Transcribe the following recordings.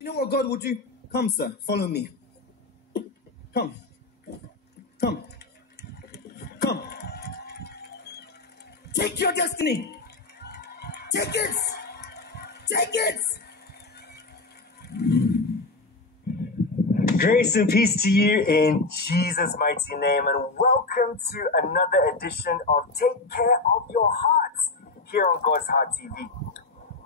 You know what God will do? Come, sir, follow me. Come. Come. Come. Take your destiny. Take it. Take it. Grace and peace to you in Jesus' mighty name, and welcome to another edition of Take Care of Your Heart here on God's Heart TV.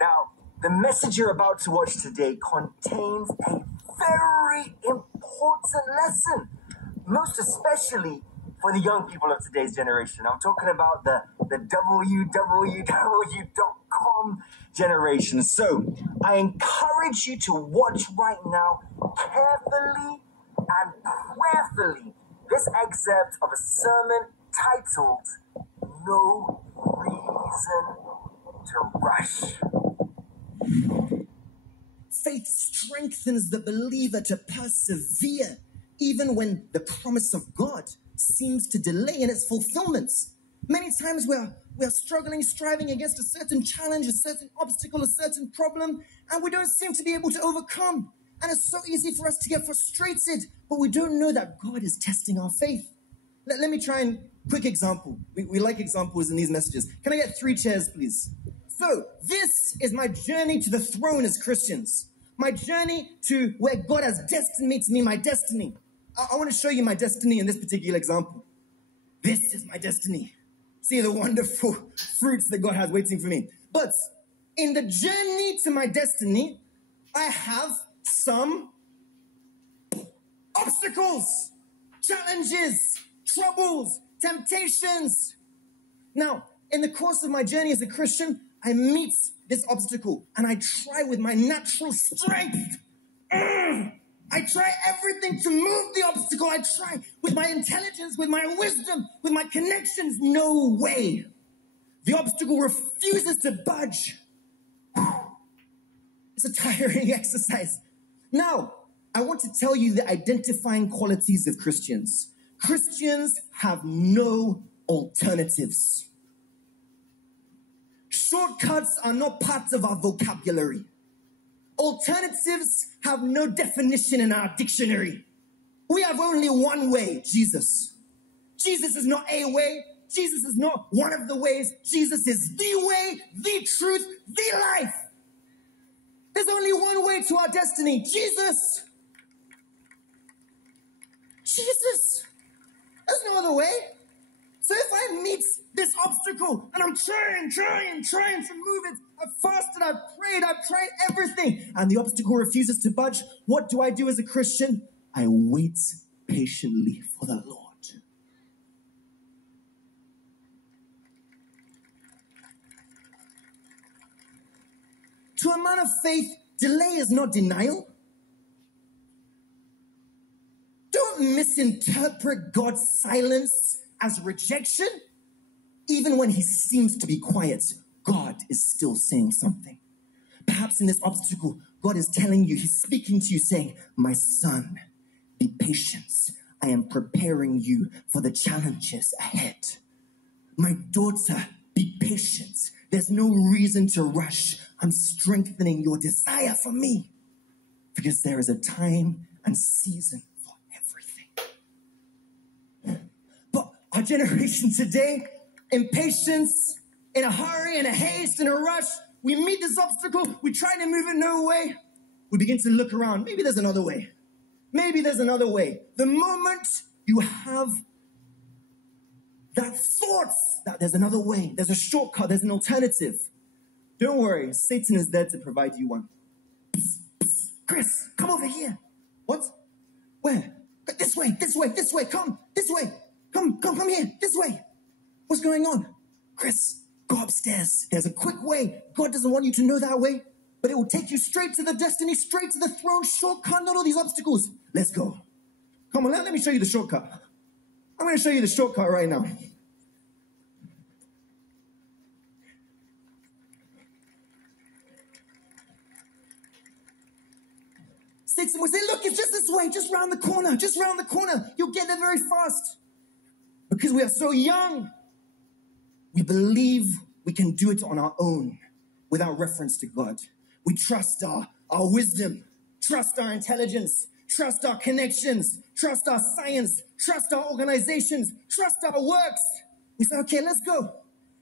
Now, the message you're about to watch today contains a very important lesson, most especially for the young people of today's generation. I'm talking about the www.com generation. So I encourage you to watch right now carefully and prayerfully this excerpt of a sermon titled No Reason to Rush. Faith strengthens the believer to persevere even when the promise of God seems to delay in its fulfillment. Many times we're struggling, striving against a certain challenge, a certain obstacle, a certain problem, and we don't seem to be able to overcome. And it's so easy for us to get frustrated, but we don't know that God is testing our faith. Let me try and quick example. We like examples in these messages. Can I get 3 chairs, please? So this is my journey to the throne as Christians. My journey to where God has destined me to be my destiny. I want to show you my destiny in this particular example. This is my destiny. See the wonderful fruits that God has waiting for me. But in the journey to my destiny, I have some obstacles, challenges, troubles, temptations. Now, in the course of my journey as a Christian, I meet this obstacle and I try with my natural strength. I try everything to move the obstacle. I try with my intelligence, with my wisdom, with my connections. No way. The obstacle refuses to budge. It's a tiring exercise. Now, I want to tell you the identifying qualities of Christians. Christians have no alternatives. Shortcuts are not part of our vocabulary. Alternatives have no definition in our dictionary. We have only one way, Jesus. Jesus is not a way. Jesus is not one of the ways. Jesus is the way, the truth, the life. There's only one way to our destiny. Jesus. Jesus. There's no other way. So if I meet this obstacle and I'm trying to move it, I've fasted, I've prayed, I've tried everything, and the obstacle refuses to budge, what do I do as a Christian? I wait patiently for the Lord. To a man of faith, delay is not denial. Don't misinterpret God's silence as rejection. Even when he seems to be quiet, God is still saying something. Perhaps in this obstacle, God is telling you, he's speaking to you saying, my son, be patient. I am preparing you for the challenges ahead. My daughter, be patient. There's no reason to rush. I'm strengthening your desire for me because there is a time and season for everything. But our generation today, impatience, in a hurry, in a haste, in a rush, we meet this obstacle, we try to move it no way. We begin to look around. Maybe there's another way. Maybe there's another way. The moment you have that thought that there's another way, there's a shortcut, there's an alternative, don't worry, Satan is there to provide you one. Chris, come over here. What? Where? This way, come, this way. Come here, this way. What's going on? Chris, go upstairs. There's a quick way. God doesn't want you to know that way, but it will take you straight to the destiny, straight to the throne, shortcut, not all these obstacles. Let's go. Come on, let me show you the shortcut. I'm going to show you the shortcut right now. Satan will say, look, it's just this way, just round the corner. You'll get there very fast. Because we are so young, we believe we can do it on our own without reference to God. We trust our wisdom, trust our intelligence, trust our connections, trust our science, trust our organizations, trust our works. We say, okay, let's go.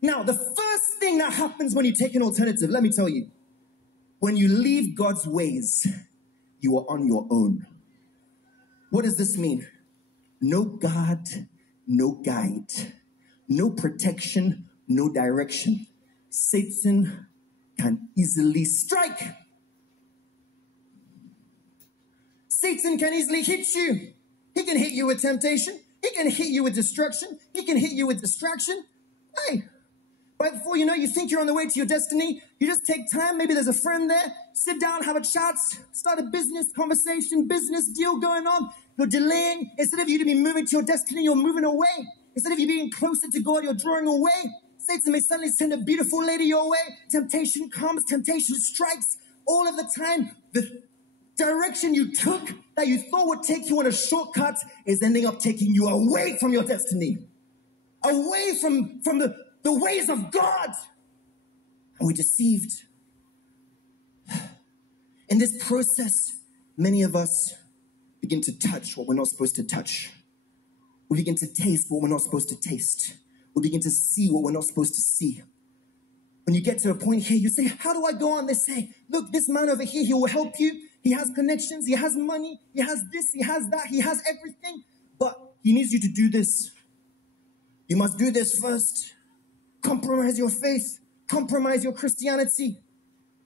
Now, the first thing that happens when you take an alternative, let me tell you, when you leave God's ways, you are on your own. What does this mean? No God, no guide, no protection, no direction. Satan can easily strike. Satan can easily hit you. He can hit you with temptation. He can hit you with destruction. He can hit you with distraction. Hey, right before you know, you think you're on the way to your destiny. You just take time. Maybe there's a friend there. Sit down, have a chat, start a business conversation, business deal going on. You're delaying. Instead of you to be moving to your destiny, you're moving away. Instead of you being closer to God, you're drawing away. Satan may suddenly send a beautiful lady your way. Temptation comes, temptation strikes. All of the time, the direction you took that you thought would take you on a shortcut is ending up taking you away from your destiny. Away from the ways of God. And we're deceived. In this process, many of us begin to touch what we're not supposed to touch. We begin to taste what we're not supposed to taste. We begin to see what we're not supposed to see. When you get to a point here, you say, how do I go on? They say, look, this man over here, he will help you. He has connections, he has money, he has this, he has that, he has everything. But he needs you to do this. You must do this first. Compromise your faith. Compromise your Christianity.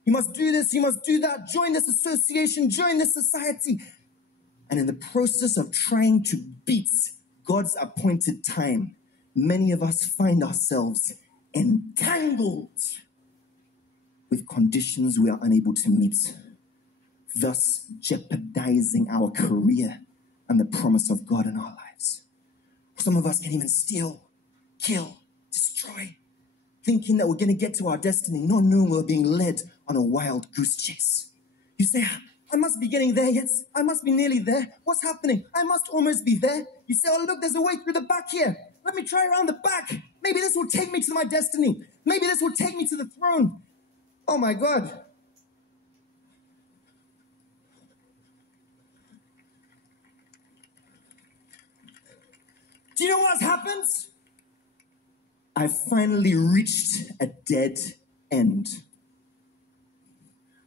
You must do this, you must do that. Join this association, join this society. And in the process of trying to beat God's appointed time, many of us find ourselves entangled with conditions we are unable to meet, thus jeopardizing our career and the promise of God in our lives. Some of us can even steal, kill, destroy, thinking that we're going to get to our destiny, not knowing we're being led on a wild goose chase. You say, I must be getting there, yes. I must be nearly there. What's happening? I must almost be there. You say, oh, look, there's a way through the back here. Let me try around the back. Maybe this will take me to my destiny. Maybe this will take me to the throne. Oh, my God. Do you know what happens? I finally reached a dead end.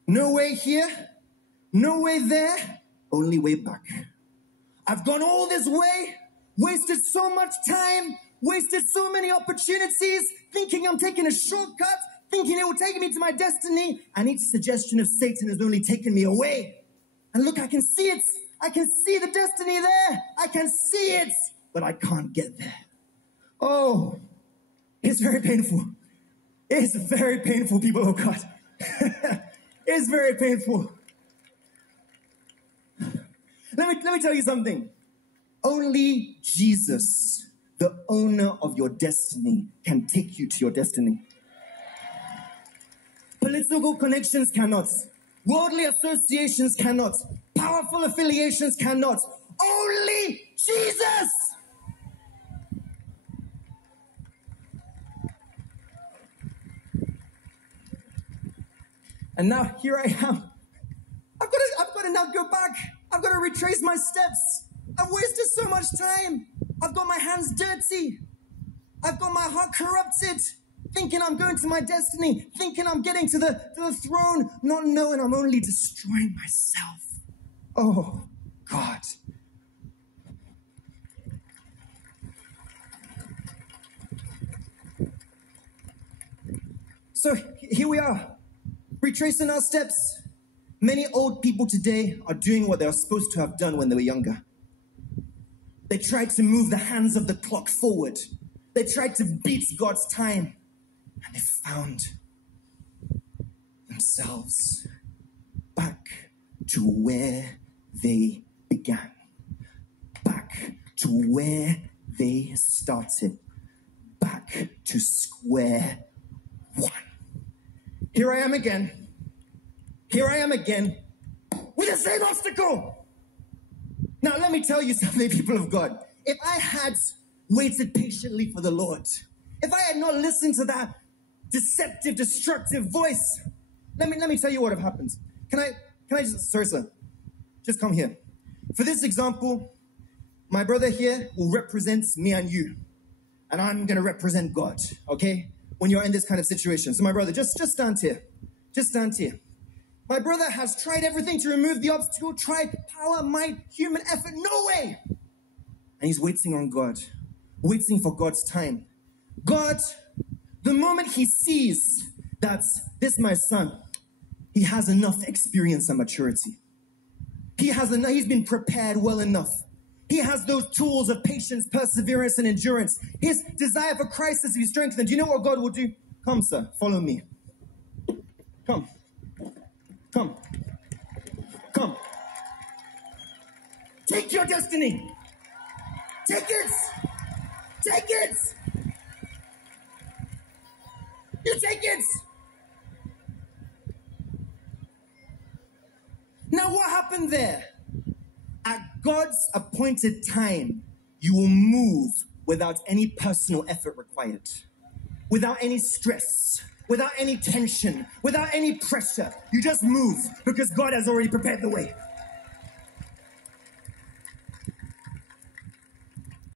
No way here, no way there, only way back. I've gone all this way, wasted so much time, wasted so many opportunities, thinking I'm taking a shortcut, thinking it will take me to my destiny, and each suggestion of Satan has only taken me away. And look, I can see it. I can see the destiny there. I can see it, but I can't get there. Oh, it's very painful. It's very painful, people of God. It's very painful. Let me tell you something. Only Jesus, the owner of your destiny, can take you to your destiny. Political connections cannot. Worldly associations cannot. Powerful affiliations cannot. Only Jesus! And now here I am. I've got to now go back. I've got to retrace my steps. I've wasted so much time. I've got my hands dirty. I've got my heart corrupted, thinking I'm going to my destiny, thinking I'm getting to the throne, not knowing I'm only destroying myself. Oh, God. So here we are, retracing our steps. Many old people today are doing what they were supposed to have done when they were younger. They tried to move the hands of the clock forward. They tried to beat God's time. And they found themselves back to where they began. Back to where they started. Back to square one. Here I am again. Here I am again with the same obstacle. Now, let me tell you something, people of God. If I had waited patiently for the Lord, if I had not listened to that deceptive, destructive voice, let me tell you what have happened. Can I just, sorry, sir. Just come here. For this example, my brother here will represent me and you. And I'm going to represent God, okay? When you're in this kind of situation. So my brother, just stand here. Just stand here. My brother has tried everything to remove the obstacle, tried power, might, human effort, no way. And he's waiting on God, waiting for God's time. God, the moment he sees that this my son, he has enough experience and maturity. He's been prepared well enough. He has those tools of patience, perseverance, and endurance. His desire for Christ is to be strengthened. Do you know what God will do? Come, sir, follow me. Come. Come. Come. Take your destiny. Take it. Take it. You take it. Now what happened there? At God's appointed time, you will move without any personal effort required, without any stress, without any tension, without any pressure. You just move because God has already prepared the way.